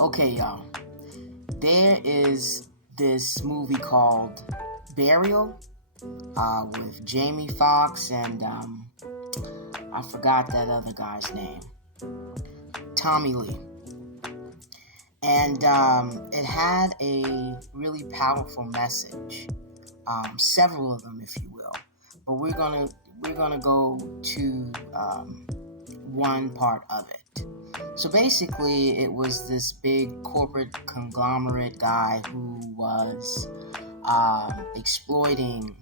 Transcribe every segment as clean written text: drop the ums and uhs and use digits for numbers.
Okay, y'all. There is this movie called Burial with Jamie Foxx and I forgot that other guy's name. Tommy Lee. And it had a really powerful message. Several of them, if you will. But we're gonna go to one part of it. So basically, it was this big corporate conglomerate guy who was exploiting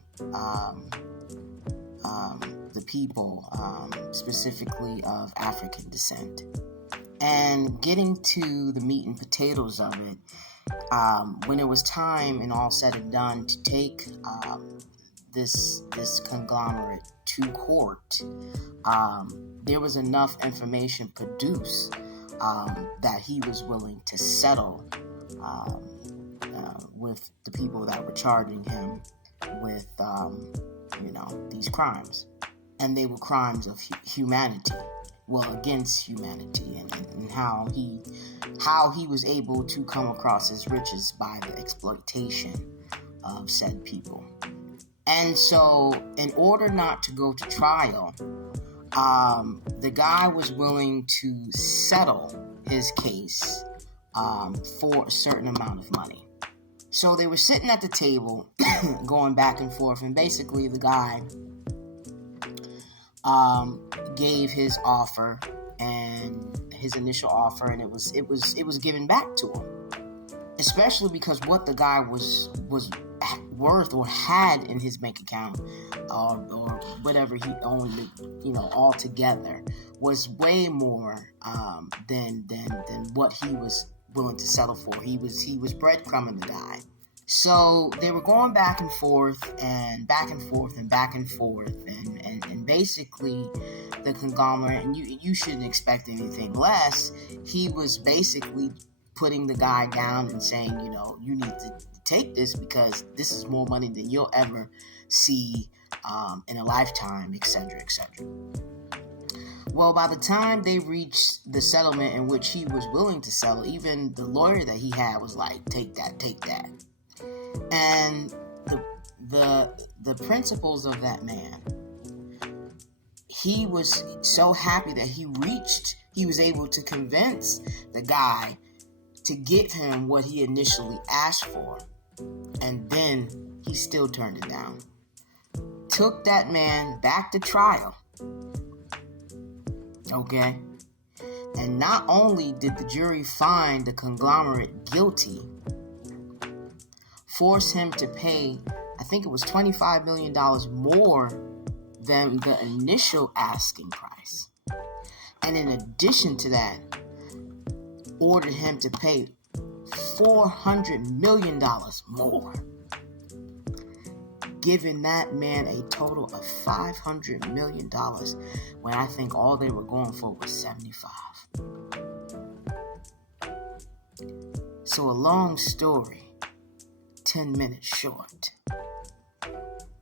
the people, specifically of African descent. And getting to the meat and potatoes of it, when it was time and all said and done to take this conglomerate to court, there was enough information produced that he was willing to settle with the people that were charging him with these crimes. And they were crimes of humanity, against humanity, and how he was able to come across as riches by the exploitation of said people. And so, in order not to go to trial, the guy was willing to settle his case for a certain amount of money. So they were sitting at the table, going back and forth, and basically the guy gave his offer and his initial offer, and it was given back to him, especially because what the guy was worth or had in his bank account or whatever he owned, altogether was way more than what he was willing to settle for. He was breadcrumbing the guy. So they were going back and forth and back and forth and back and forth, and basically the conglomerate, and you shouldn't expect anything less, he was basically putting the guy down and saying, you need to take this because this is more money than you'll ever see in a lifetime, etc., etc. Well, by the time they reached the settlement in which he was willing to settle, even the lawyer that he had was like, take that. And the principles of that man, he was so happy that he was able to convince the guy to give him what he initially asked for. And then he still turned it down. Took that man back to trial. Okay? And not only did the jury find the conglomerate guilty, force him to pay, I think it was $25 million more than the initial asking price. And in addition to that, ordered him to pay $400 million more, giving that man a total of $500 million when I think all they were going for was 75. So a long story, 10 minutes short.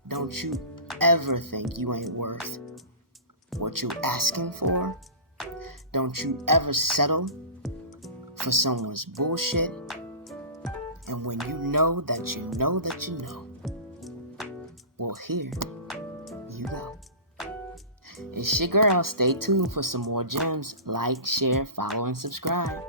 Don't you ever think you ain't worth what you're asking for. Don't you ever settle for someone's bullshit. And when you know that you know that you know, well, here you go. It's your girl. Stay tuned for some more gems. Like, share, follow, and subscribe.